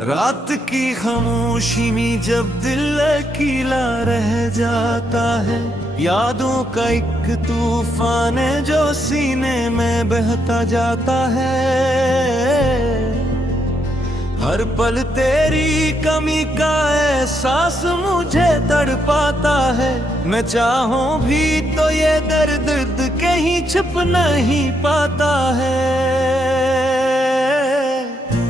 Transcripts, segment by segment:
रात की खामोशी में जब दिल अकेला रह जाता है, यादों का एक तूफान है जो सीने में बहता जाता है। हर पल तेरी कमी का एहसास मुझे तड़पाता है। मैं चाहूं भी तो ये दर्द कहीं छुप नहीं पाता है।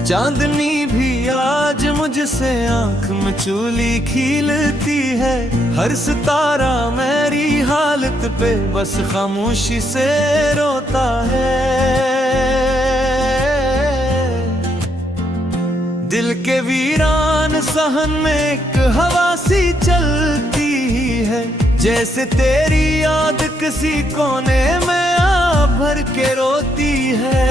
चांदनी भी आज मुझसे आंख में चूली खीलती है। हर सितारा मेरी हालत पे बस खामोशी से रोता है। दिल के वीरान सहन में एक हवा सी चलती है, जैसे तेरी याद किसी कोने में आ भर के रोती है।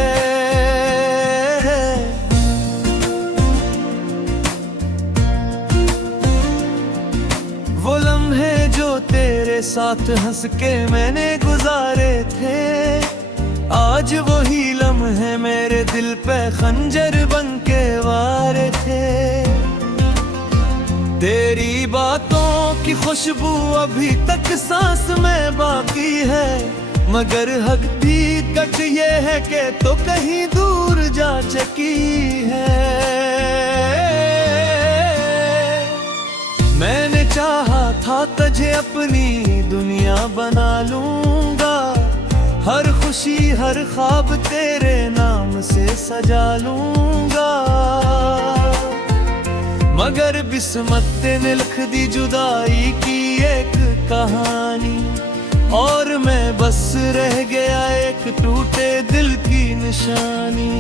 वो लम्हे जो तेरे साथ हंस के मैंने गुजारे थे, आज वही लम्हे मेरे दिल पे खंजर बन के वारे थे। तेरी बातों की खुशबू अभी तक सांस में बाकी है, मगर हकीकत ये है कि तो कहीं दूर जा चुकी है। मैंने चाहा था तुझे अपनी दुनिया बना लूंगा, हर खुशी हर ख्वाब तेरे नाम से सजा लूंगा। मगर किस्मत ने लिख दी जुदाई की एक कहानी, और मैं बस रह गया एक टूटे दिल की निशानी।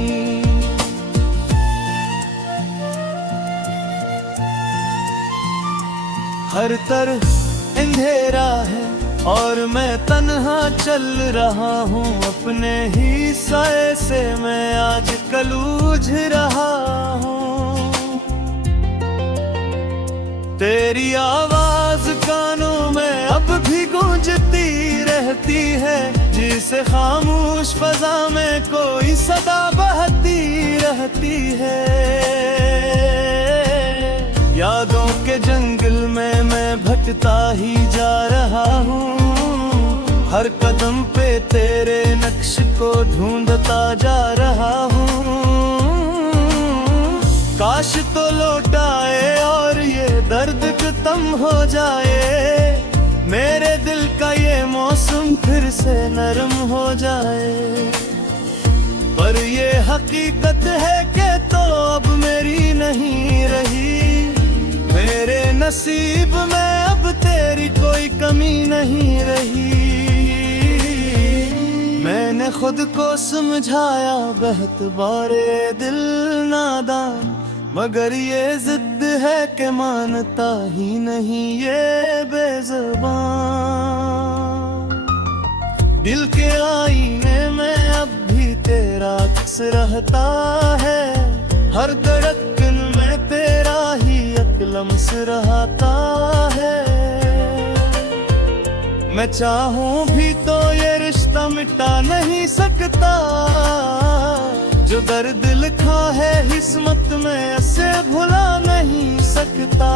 हर तरफ अंधेरा है और मैं तन्हा चल रहा हूँ, अपने ही साए से मैं आज कल उलझ रहा हूँ। तेरी आवाज कानों में अब भी गूंजती रहती है, जिसे खामोश फजा में कोई सदा बहती रहती है। यादों के जंगल में मैं भटकता ही जा रहा हूँ, हर कदम पे तेरे नक्श को ढूंढता जा रहा हूँ। काश तो लौट आए और ये दर्द खत्म हो जाए, मेरे दिल का ये मौसम फिर से नरम हो जाए। पर ये हकीकत है कि तो अब मेरी नहीं रही, मेरे नसीब में अब तेरी कोई कमी नहीं रही। मैंने खुद को समझाया बहुत बारे दिल नादान, मगर ये जिद है कि मानता ही नहीं ये बेज़बान। दिल के आईने में अब भी तेरा अक्स रहता है, हर धड़कन में तेरा ही लम्स रहता है। मैं चाहूं भी तो ये रिश्ता मिटा नहीं सकता, जो दर्द लिखा है किस्मत में ऐसे भुला नहीं सकता।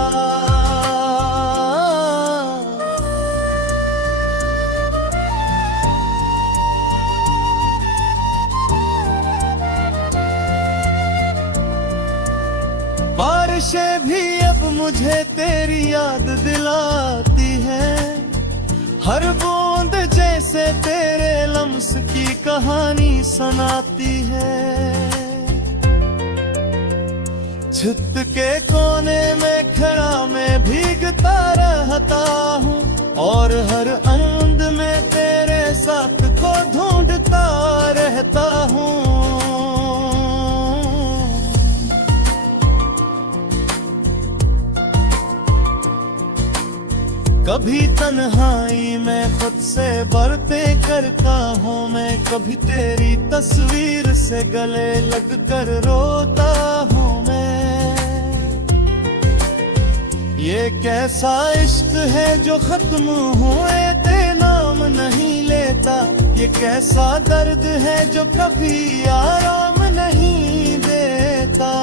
बारिशें भी अब मुझे तेरी याद दिलाती है, हर बूंद जैसे तेरे लम्स की कहानी सुनाती है। छत के कोने में खड़ा मैं भीगता रहता हूँ, और हर आंद में तेरे साथ को ढूंढता रहता हूँ। कभी तन्हाई में खुद से बातें करता हूँ मैं, कभी तेरी तस्वीर से गले लग कर रोता हूँ मैं। ये कैसा इश्क है जो खत्म हुए ते नाम नहीं लेता, ये कैसा दर्द है जो कभी आराम नहीं देता।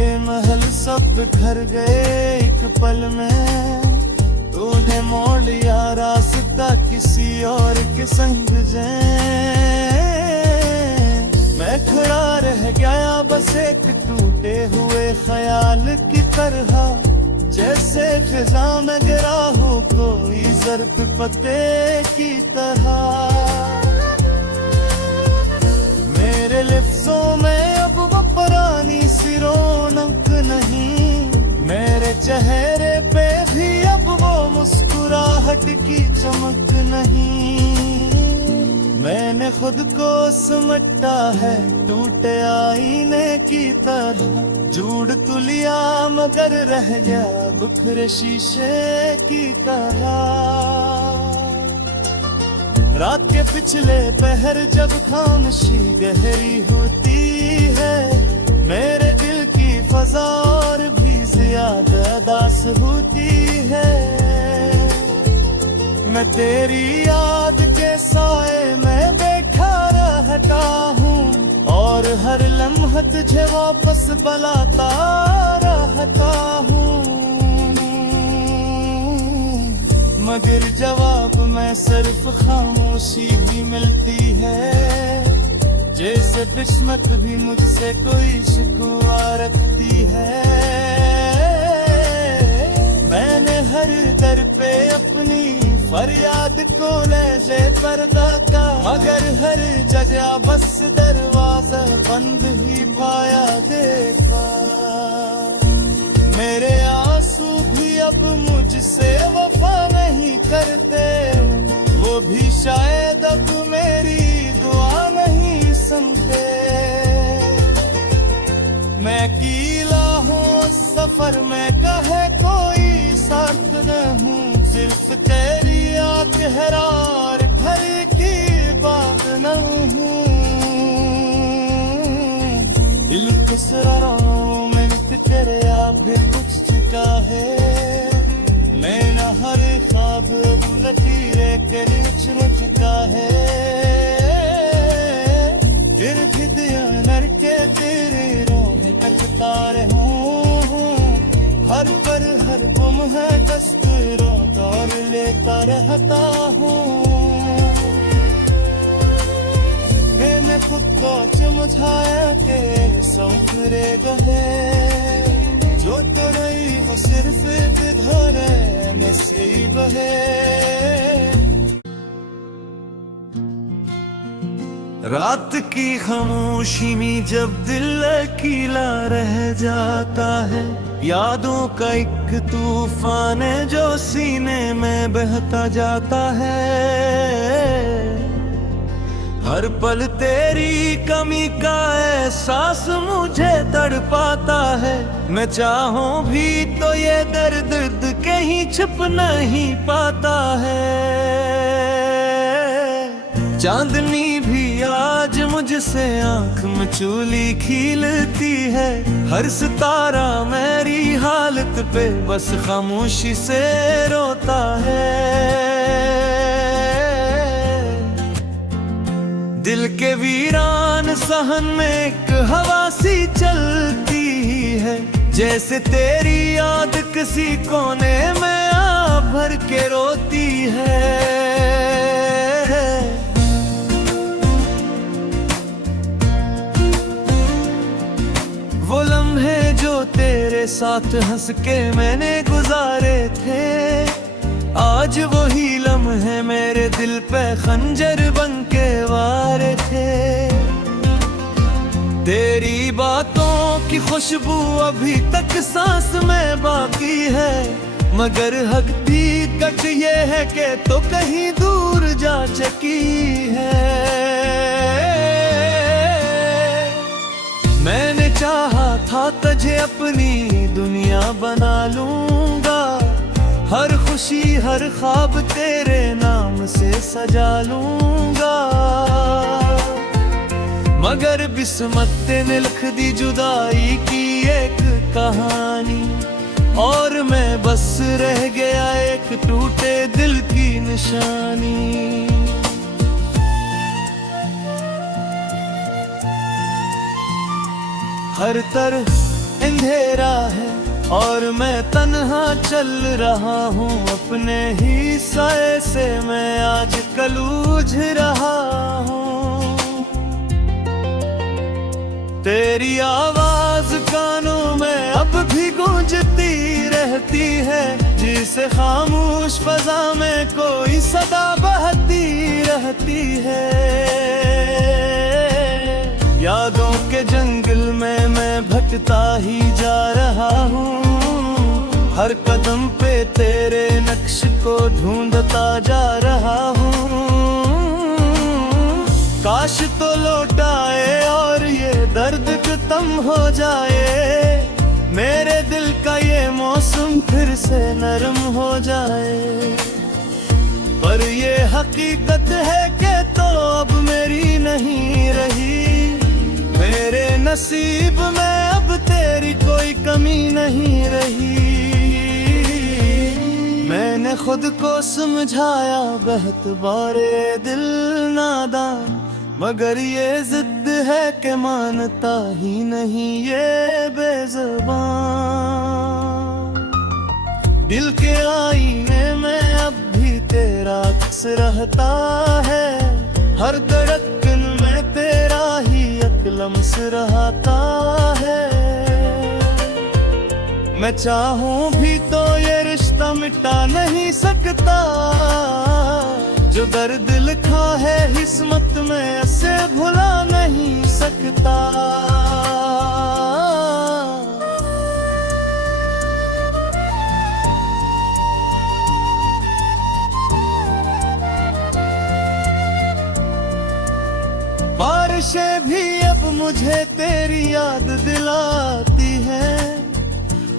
के महल सब बिखर गए एक पल में, तूने मोड़ लिया रास्ता किसी और के संग जाए। मैं खड़ा रह गया बस एक टूटे हुए ख्याल की तरह, जैसे खिजा में गिरा हो कोई जर्द पत्ते की तरह। मेरे लिफ्ज़ों में अब वो पुरानी सी रौनक नहीं, मेरे चेहरे पे भी अब वो मुस्कुराहट की चमक नहीं। मैंने खुद को समटा है टूटे आईने की तरह, झूठ तो लिया मगर रह गया बिखरे शीशे की तरह। रात के पिछले पहर जब खामोशी गहरी होती है, मेरे दिल की फजा और भी ज्यादा दास होती है। मैं तेरी याद के साए में बैठा रहता हूँ, और हर लम्हा तुझे वापस बुलाता रहता हूँ। मगर जवाब में सिर्फ खामोशी भी मिलती है, जैसे किस्मत भी मुझसे कोई शिकवा रखती है। मैंने हर दर पे अपनी फरियाद को लहजे पर्दा का, मगर हर जगह बस दरवाजा बंद ही पाया देखा। मेरे आंसू भी अब मुझसे वफा नहीं करते, वो भी शायद अब मेरी दुआ नहीं सुनते। मैं अकेला हूँ सफर में कहे कोई साथ न हूँ, सिर्फ तेरी याद गहरार भर की बात न हूँ। दिल किस राहों में तेरे आप भी कुछ चुका है, मैं न हर ख्वाब लकीरें तेरी चुन चुका है। गिरध दिया नर के तेरे रोह तकता रहूं, हर पर हर गुम है तस्वीरों दौर लेता रहता हूँ। मैंने खुद को चमचाया के सौंपरे गए, जो तो नहीं वो सिर्फ धारे में से बहे। रात की खामोशी में जब दिल अकेला रह जाता है, यादों का एक तूफान है जो सीने में बहता जाता है। हर पल तेरी कमी का एहसास मुझे तड़पाता है, मैं चाहूं भी तो ये दर्द कहीं छुप नहीं पाता है। चांदनी भी आज मुझसे आंख में चूली खीलती है, हर सितारा मेरी हालत पे बस खामोशी से रोता है। दिल के वीरान सहन में एक हवा सी चलती है, जैसे तेरी याद किसी कोने में आ भर के रोती है। वो लम्हे जो तेरे साथ हंस के मैंने गुजारे थे, आज वही लम्हे मेरे दिल पे खंजर बन के वारे थे। तेरी बातों की खुशबू अभी तक सांस में बाकी है, मगर हकीकत ये है कि तो कहीं दूर जा चुकी है। मैंने चाहा था तुझे अपनी दुनिया बना लूंगा, हर खुशी हर ख्वाब तेरे नाम से सजा लूंगा, मगर किस्मत ने लिख दी जुदाई की एक कहानी, और मैं बस रह गया एक टूटे दिल की निशानी। हर तरफ अंधेरा है और मैं तन्हा चल रहा हूँ अपने ही साए से मैं आजकल उलझ रहा हूँ। तेरी आवाज कानों में अब भी गूंजती रहती है, जिसे खामोश फजा में कोई सदा बहती रहती है। यादों के जंगल में मैं भटकता ही जा रहा हूँ, हर कदम पे तेरे नक्श को ढूंढता जा रहा हूँ। काश तो लौट आए और ये दर्द खत्म हो जाए, मेरे दिल का ये मौसम फिर से नरम हो जाए। पर ये हकीकत है कि तो अब मेरी नहीं रही, मेरे नसीब में अब तेरी कोई कमी नहीं रही। मैंने खुद को समझाया बहुत बारे दिल नादान, मगर ये जिद है कि मानता ही नहीं ये बेज़बान। दिल के आईने में अब भी तेरा अक्स रहता है, हर धड़कन में तेरा ही लम्स रहता है। मैं चाहूं भी तो ये रिश्ता मिटा नहीं सकता, जो दर्द लिखा है किस्मत में ऐसे भुला नहीं सकता। बारिशें भी अब मुझे तेरी याद दिलाती है,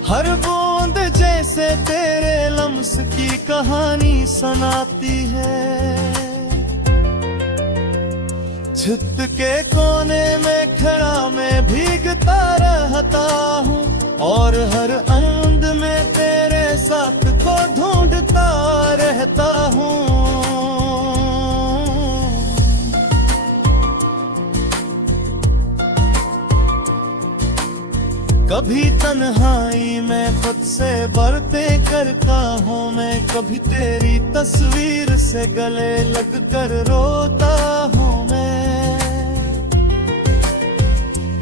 हर बूंद जैसे तेरे लम्स की कहानी सुनाती है। छत के कोने में खड़ा मैं भीगता रहता हूँ, और हर आंद में तेरे साथ को ढूंढता रहता हूँ। कभी तन्हाई में खुद से बातें करता हूँ मैं, कभी तेरी तस्वीर से गले लग कर रोता हूँ मैं।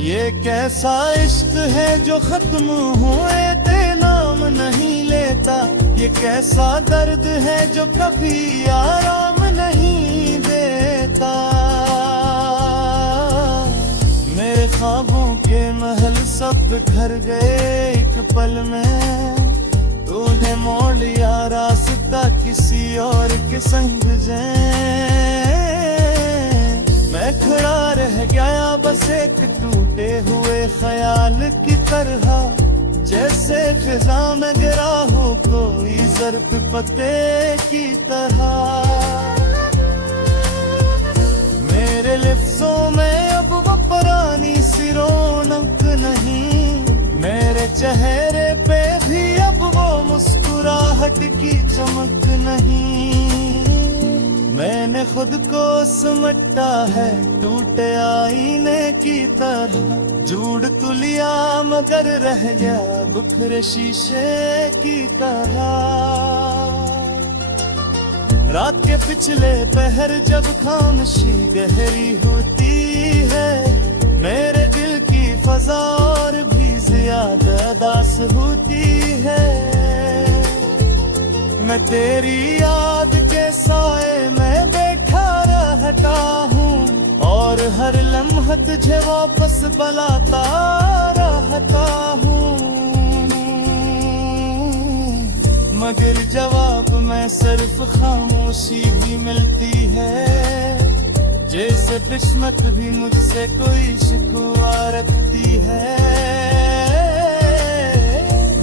ये कैसा इश्क है जो खत्म हुए ते नाम नहीं लेता, ये कैसा दर्द है जो कभी आराम नहीं देता। मेरे ख्वाबों के महल सब घर गए एक पल में, तूने मोड़ लिया रास्ता किसी और के संग जाए। मैं खड़ा रह गया बस एक टूटे हुए ख्याल की तरह, जैसे फिजा में गिरा हो कोई ज़र्फ़ पत्ते की तरह। मेरे लफ्ज़ों में अब वो पुरानी सी रौनक नहीं, मेरे चेहरे पे भी अब वो मुस्कुराहट की चमक नहीं। मैंने खुद को समटा है टूटे आईने की तरह, जुड़ तो लिया मगर रह गया बिखरे शीशे की तरह। रात के पिछले पहर जब खामोशी गहरी होती है, मेरे दिल की फजा और भी ज्यादा दास होती है। मैं तेरी याद के साए में बैठा रहता हूँ, और हर लम्हा तुझे वापस बुलाता रहता हूँ। मगर जवाब में सिर्फ खामोशी भी मिलती है, जैसे किस्मत भी मुझसे कोई शिकवा रखती है।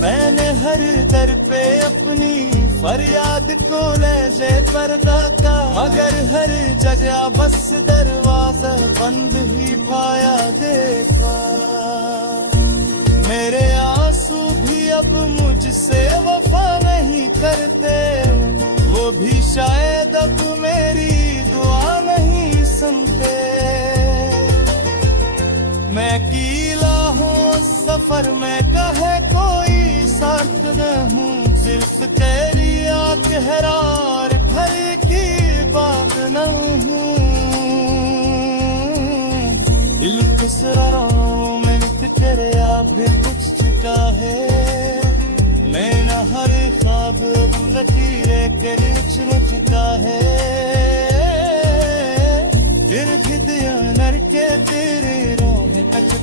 मैंने हर दर पे अपनी फरियाद को लहजे पर्दा का, मगर हर जगह बस दरवाजा बंद ही पाया देखा। मेरे आंसू भी अब मुझसे वफा नहीं करते, वो भी शायद अब मेरी दुआ नहीं सुनते। मैं अकेला हूँ सफर में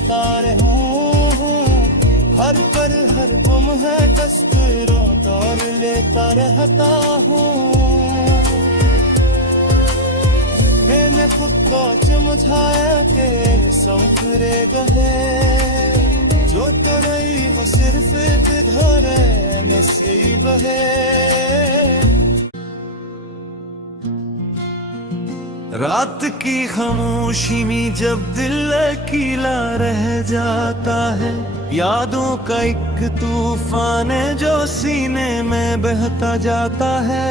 बेतार हूँ, हर पर हर गुम है तस्वीरों दौर लेता रहता हूँ। मैंने खुद को समझाया कि सौंपरे गए जो तो रही वो सिर्फ धरे में से बहे। रात की खामोशी में जब दिल अकेला रह जाता है, यादों का एक तूफान है जो सीने में बहता जाता है।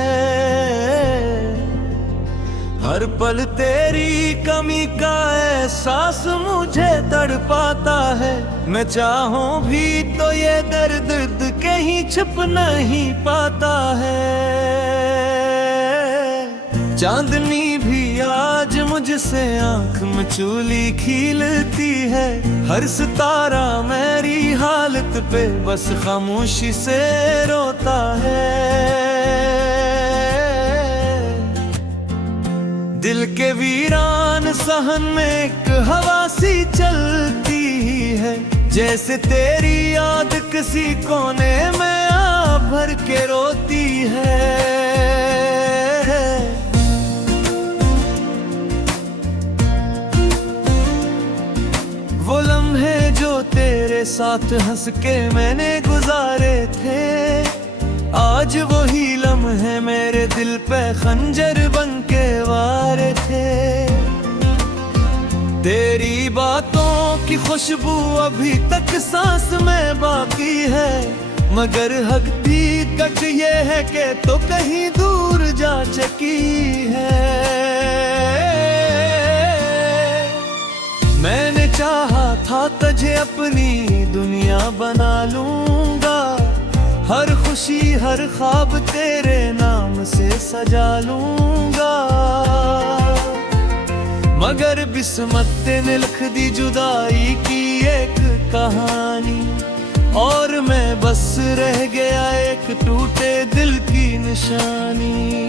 हर पल तेरी कमी का एहसास मुझे तड़पाता है, मैं चाहूं भी तो ये दर्द कहीं छुप नहीं पाता है। चांदनी भी आज मुझसे आंख में चूली खीलती है, हर सितारा मेरी हालत पे बस खामोशी से रोता है। दिल के वीरान सहन में एक हवा सी चलती है, जैसे तेरी याद किसी कोने में आ भर के रोती है। वो लम्हे जो तेरे साथ हंस के मैंने गुजारे थे, आज वही लम्हे मेरे दिल पे खंजर बन के वारे थे। तेरी बातों की खुशबू अभी तक सांस में बाकी है, मगर हकीकत ये है कि तो कहीं दूर जा चुकी है। मैंने चाहा था तुझे अपनी दुनिया बना लूंगा, हर खुशी हर ख्वाब तेरे नाम से सजा लूंगा, मगर किस्मत ने लिख दी जुदाई की एक कहानी, और मैं बस रह गया एक टूटे दिल की निशानी।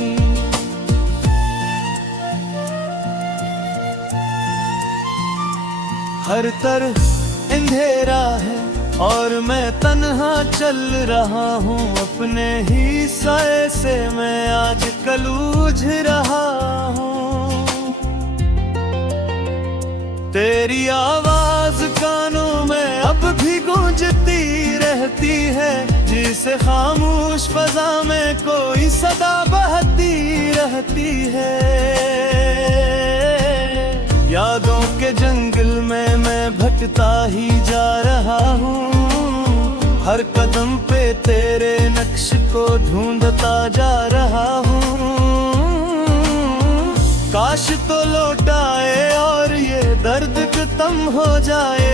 हर तरफ अंधेरा है और मैं तन्हा चल रहा हूँ, अपने ही साए से मैं आज कल उलझ रहा हूँ। तेरी आवाज कानों में अब भी गूंजती रहती है, जिसे खामोश फजा में कोई सदा बहती रहती है। यादों के जंगल में मैं भटकता ही जा रहा हूँ, हर कदम पे तेरे नक्श को ढूंढता जा रहा हूँ। काश तो लौट आए और ये दर्द खत्म हो जाए,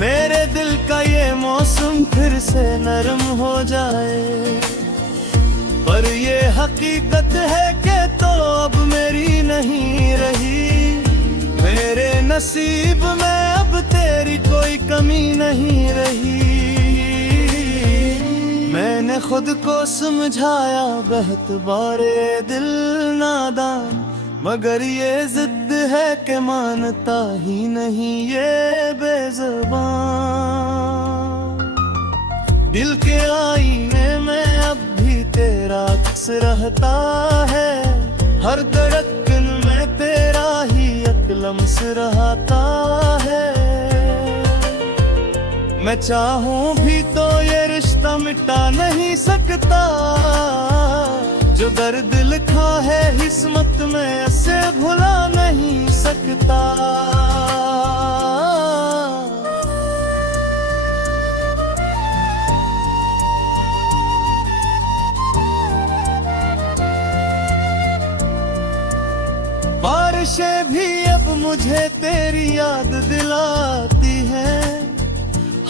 मेरे दिल का ये मौसम फिर से नरम हो जाए। पर ये हकीकत है कि तो अब मेरी नहीं रही, मेरे नसीब में अब तेरी कोई कमी नहीं रही। मैंने खुद को समझाया बहुत बारे दिल नादान, मगर ये जिद है कि मानता ही नहीं ये बेज़ुबान। दिल के आईने में अब भी तेरा अक्स रहता है, हर धड़कन में तेरा ही लम्स रहता है। मैं चाहूं भी तो ये रिश्ता मिटा नहीं सकता, जो दर्द लिखा है किस्मत में ऐसे भुला नहीं सकता। बारिशें भी अब मुझे तेरी याद दिलाती है,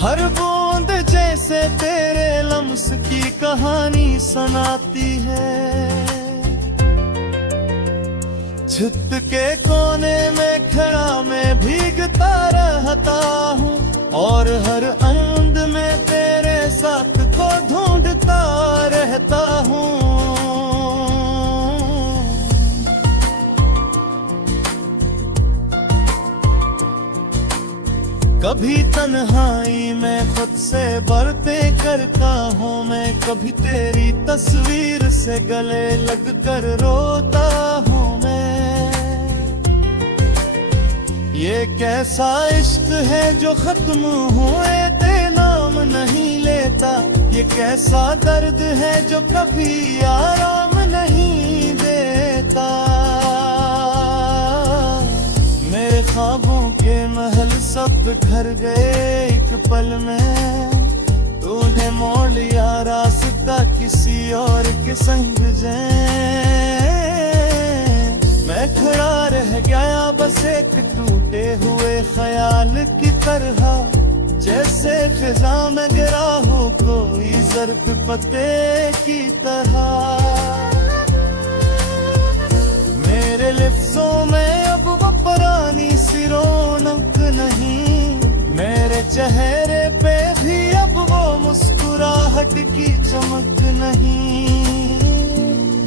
हर बूंद जैसे तेरे लम्स की कहानी सुनाती है। छत के कोने में खड़ा मैं भीगता रहता हूँ, और हर आंद में तेरे साथ को ढूंढता रहता हूँ। कभी तन्हाई में खुद से बातें करता हूँ मैं, कभी तेरी तस्वीर से गले लग कर रोता हूँ मैं। ये कैसा इश्क है जो खत्म हुए ते नाम नहीं लेता, ये कैसा दर्द है जो कभी आराम नहीं देता। मेरे ख्वाबों के महल सब घर गए एक पल में, तूने मोड़ लिया रास्ता किसी और के संग जे। मैं खड़ा रह गया बस एक टूटे हुए ख्याल की तरह, जैसे फिजा में गिरा हो कोई जर्द पत्ते की तरह। मेरे लिफ्ज़ों में अब वो पुरानी सी रौनक नहीं, मेरे चेहरे पे भी अब वो मुस्कुराहट की चमक नहीं।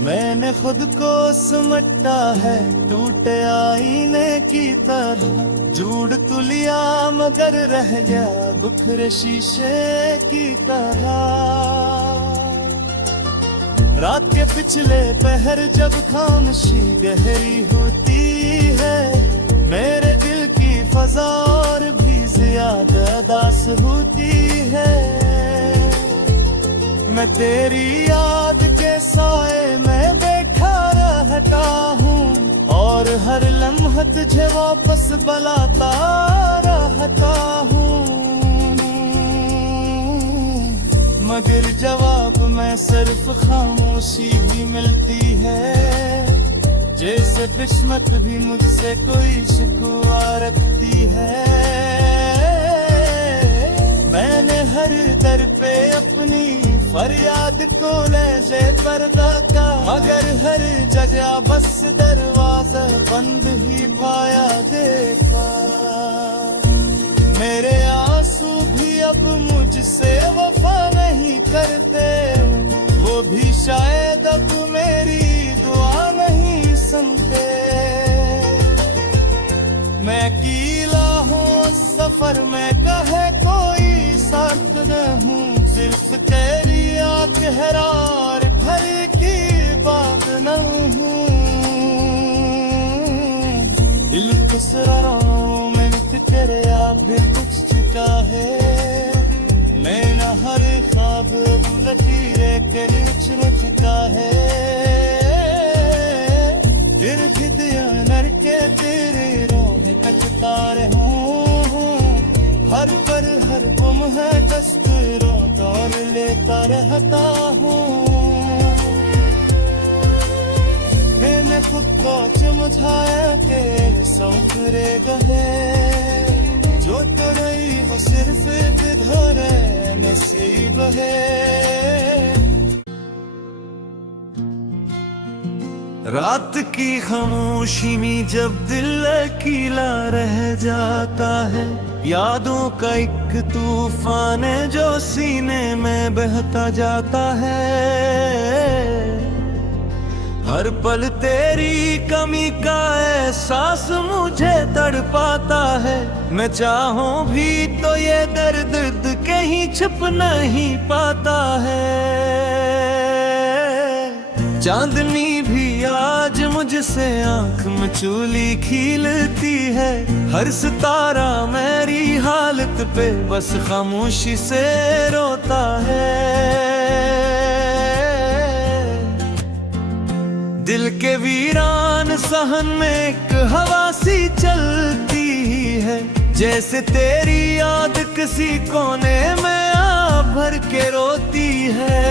मैंने खुद को समटा है टूटे आईने की तरह, जुड़ तो लिया मगर रह गया बिखरे शीशे की तरह। रात के पिछले पहर जब खामोशी गहरी होती है, मेरे दिल की फजा और भी ज्यादा दास होती है। मैं तेरी याद के साए में बैठा रहता हूँ, और हर लम्हा तुझे वापस बुलाता रहता हूँ। मगर जवाब में सिर्फ खामोशी भी मिलती है, जैसे किस्मत भी मुझसे कोई शिकवा रखती है। मैंने हर दर पे अपनी फरियाद को लहजे पर्दा का, मगर हर जगह बस दरवाजा बंद ही पाया देखा। मेरे आंसू भी अब मुझसे वफा नहीं करते, वो भी शायद अब मेरी दुआ नहीं सुनते। मैं अकेला हूँ सफर में कहे कोई साथ न हूँ, सिर्फ तेरी आँख हैरार भर की बात न हूँ। दिल कसरारों में तेरे आप भी कुछ चुका है, नैना हर ख्वाब लकीरे तेरी चुन चुका है। फिर भी दिया नर के तेरे रोह कचता रहूं, हर पर हर गुम है दस्तरों दौर लेता रहता हूँ। मैंने खुद को समझाया के सौंपरे गए, जो तो नहीं वो सिर्फ धारे में से बहे। रात की खामोशी में जब दिल अकेला रह जाता है, यादों का एक तूफान है जो सीने में बहता जाता है। हर पल तेरी कमी का एहसास मुझे तड़पाता है, मैं चाहूं भी तो ये दर्द कहीं छुप नहीं पाता है। चांदनी भी आज मुझसे आंख में चूली खीलती है, हर सितारा मेरी हालत पे बस खामोशी से रोता है। दिल के वीरान सहन में एक हवा सी चलती है, जैसे तेरी याद किसी कोने में आ भर के रोती है।